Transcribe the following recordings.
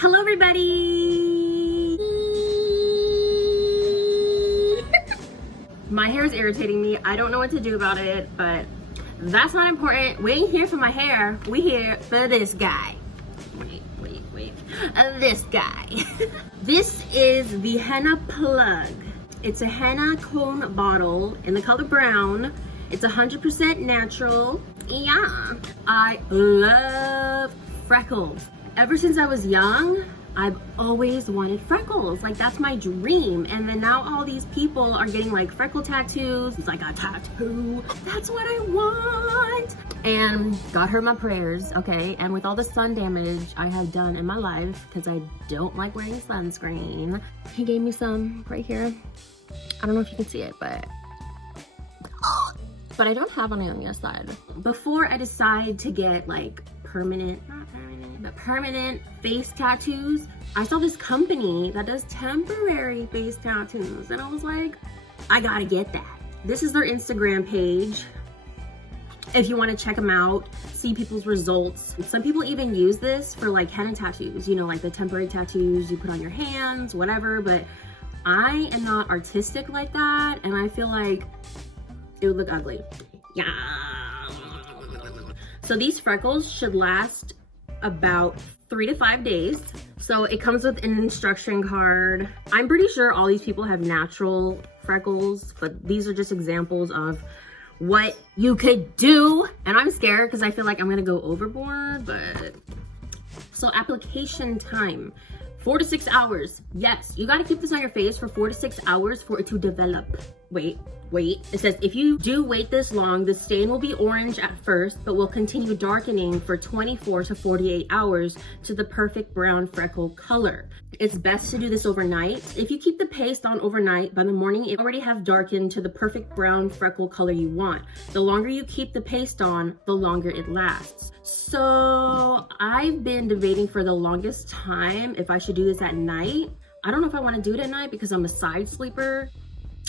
Hello everybody! My hair is irritating me. I don't know what to do about it, but that's not important. We ain't here for my hair. We here for this guy. Wait. This guy. This is the Henna Plug. It's a henna cone bottle in the color brown. It's 100% natural. Yeah. I love freckles. Ever since I was young, I've always wanted freckles. Like, that's my dream. And then now all these people are getting like freckle tattoos. It's like a tattoo. That's what I want. And God heard my prayers, okay? And with all the sun damage I have done in my life, because I don't like wearing sunscreen, he gave me some right here. I don't know if you can see it, but I don't have any on the other side. Before I decide to get like permanent face tattoos, I saw this company that does temporary face tattoos, and I was like, I gotta get that. This is their Instagram page. If you want to check them out, see people's results. Some people even use this for like henna tattoos, you know, like the temporary tattoos you put on your hands, whatever, but I am not artistic like that, and I feel like it would look ugly. Yeah. So these freckles should last about 3 to 5 days. So it comes with an instruction card. I'm pretty sure all these people have natural freckles, but these are just examples of what you could do. And I'm scared because I feel like I'm gonna go overboard, but so application time. 4 to 6 hours. Yes, you gotta keep this on your face for 4 to 6 hours for it to develop. Wait. It says, if you do wait this long, the stain will be orange at first, but will continue darkening for 24 to 48 hours to the perfect brown freckle color. It's best to do this overnight. If you keep the paste on overnight, by the morning, it already have darkened to the perfect brown freckle color you want. The longer you keep the paste on, the longer it lasts. So I've been debating for the longest time if I should do this at night. I don't know if I want to do it at night because I'm a side sleeper.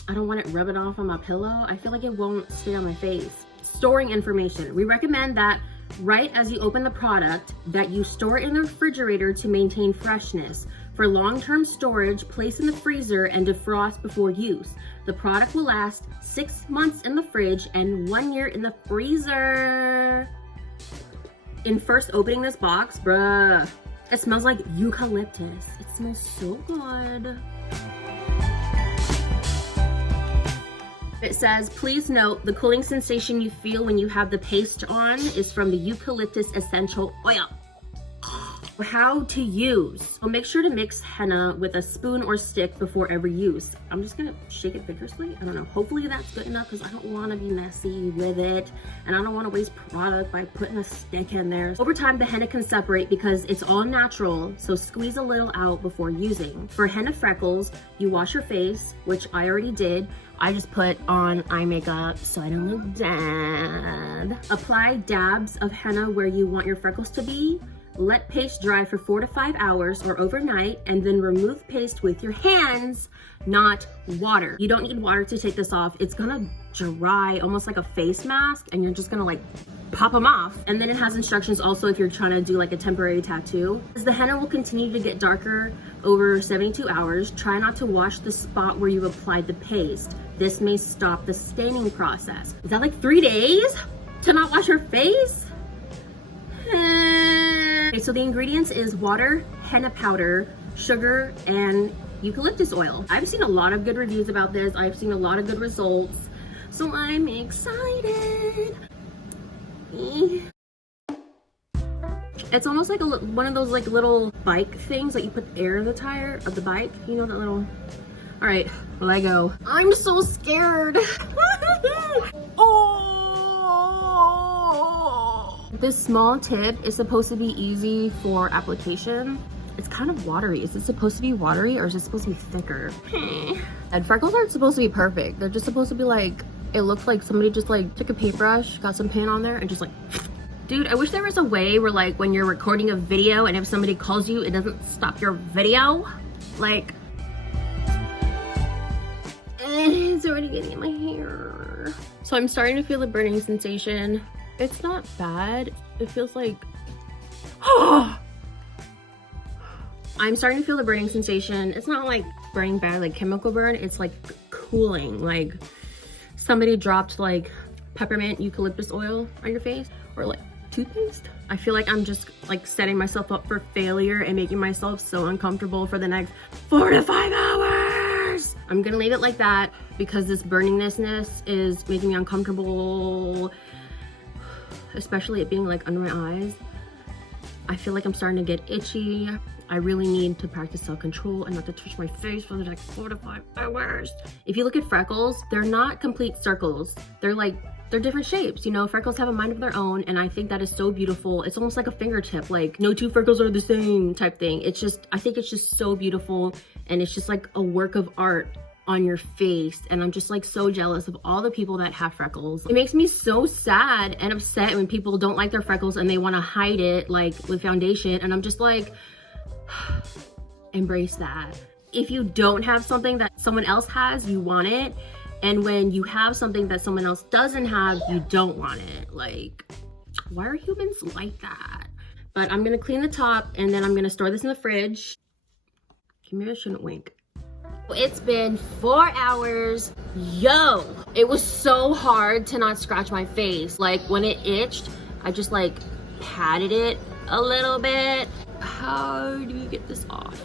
I don't want it rubbing off on my pillow. I feel like it won't stay on my face. Storing information. We recommend that right as you open the product, that you store it in the refrigerator to maintain freshness. For long-term storage, place in the freezer and defrost before use. The product will last 6 months in the fridge and 1 year in the freezer. In first opening this box, bruh, it smells like eucalyptus. It smells so good. It says, please note, the cooling sensation you feel when you have the paste on is from the eucalyptus essential oil. How to use. Well, make sure to mix henna with a spoon or stick before every use. I'm just gonna shake it vigorously. I don't know, hopefully that's good enough because I don't want to be messy with it and I don't want to waste product by putting a stick in there. Over time, the henna can separate because it's all natural, so squeeze a little out before using. For henna freckles, you wash your face, which I already did. I just put on eye makeup so I don't look dead. Apply dabs of henna where you want your freckles to be. Let paste dry for 4 to 5 hours or overnight, and then remove paste with your hands, not water. You don't need water to take this off. It's gonna dry almost like a face mask, and you're just gonna like pop them off. And then it has instructions also if you're trying to do like a temporary tattoo. As the henna will continue to get darker over 72 hours, try not to wash the spot where you applied the paste. This may stop the staining process. Is that like 3 days to not wash your face? Okay, so the ingredients is water, henna powder, sugar, and eucalyptus oil. I've seen a lot of good reviews about this. I've seen a lot of good results, so I'm excited. It's almost like one of those like little bike things that you put air in the tire of the bike. You know, that little... All right, Lego. I'm so scared. Oh! This small tip is supposed to be easy for application. It's kind of watery. Is it supposed to be watery or is it supposed to be thicker? And freckles aren't supposed to be perfect. They're just supposed to be like, it looks like somebody just like took a paintbrush, got some paint on there and just like, dude, I wish there was a way where like when you're recording a video and if somebody calls you, it doesn't stop your video. Like, it's already getting in my hair. So I'm starting to feel a burning sensation. It's not bad. It feels like, oh, I'm starting to feel the burning sensation. It's not like burning bad, like chemical burn. It's like cooling, like somebody dropped like peppermint eucalyptus oil on your face, or like toothpaste. I feel like I'm just like setting myself up for failure and making myself so uncomfortable for the next 4 to 5 hours. I'm gonna leave it like that because this burningness is making me uncomfortable, especially it being like under my eyes. I feel like I'm starting to get itchy. I really need to practice self-control and not to touch my face for the next 4 to 5 hours. If you look at freckles, they're not complete circles. They're different shapes, you know. Freckles have a mind of their own, and I think that is so beautiful. It's almost like a fingertip, like no two freckles are the same type thing. It's just, I think it's just so beautiful, and it's just like a work of art on your face, and I'm just like so jealous of all the people that have freckles. It makes me so sad and upset when people don't like their freckles and they want to hide it like with foundation, and I'm just like, embrace that. If you don't have something that someone else has, you want it. And when you have something that someone else doesn't have, you don't want it. Like, why are humans like that? But I'm gonna clean the top and then I'm gonna store this in the fridge. Maybe I shouldn't wink. It's been 4 hours. Yo, it was so hard to not scratch my face. Like when it itched, I just like patted it a little bit. How do you get this off?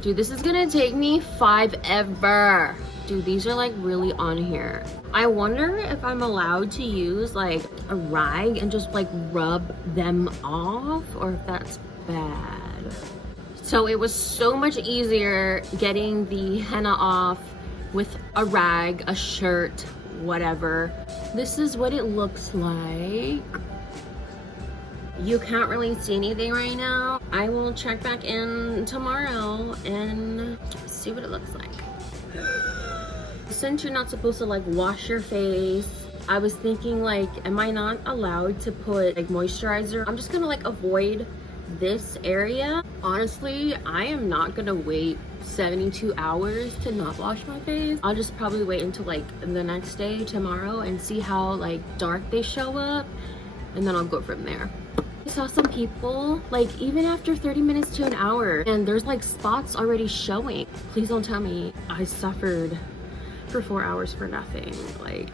Dude, this is gonna take me forever. Dude, these are like really on here. I wonder if I'm allowed to use like a rag and just like rub them off, or if that's bad. So it was so much easier getting the henna off with a rag, a shirt, whatever. This is what it looks like. You can't really see anything right now. I will check back in tomorrow and see what it looks like. Since you're not supposed to like wash your face, I was thinking like, am I not allowed to put like moisturizer? I'm just gonna like avoid this area. Honestly, I am not gonna wait 72 hours to not wash my face. I'll just probably wait until like the next day, tomorrow, and see how like dark they show up, and then I'll go from there. I saw some people like even after 30 minutes to an hour and there's like spots already showing. Please don't tell me I suffered for 4 hours for nothing. Like,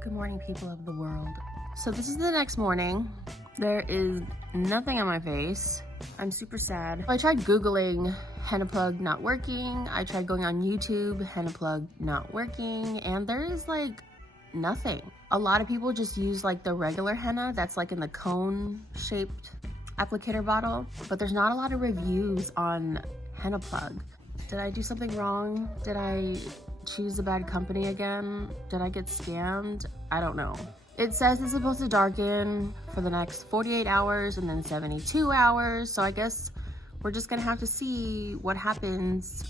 good morning, people of the world. So this is the next morning. There is nothing on my face. I'm super sad. I tried Googling henna plug not working. I tried going on YouTube, henna plug not working, and there is like nothing. A lot of people just use like the regular henna that's like in the cone shaped applicator bottle, but there's not a lot of reviews on henna plug. Did I do something wrong? Did I choose a bad company again? Did I get scammed? I don't know. It says it's supposed to darken for the next 48 hours and then 72 hours. So I guess we're just gonna have to see what happens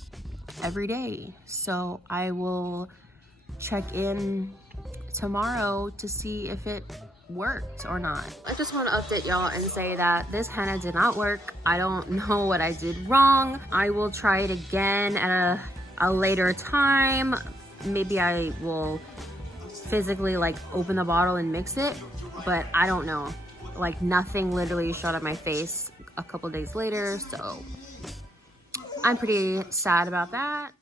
every day. So I will check in tomorrow to see if it worked or not. I just want to update y'all and say that this henna did not work. I don't know what I did wrong. I will try it again at a later time. Maybe I will physically like open the bottle and mix it, but I don't know. Like nothing literally showed on my face a couple days later, so I'm pretty sad about that.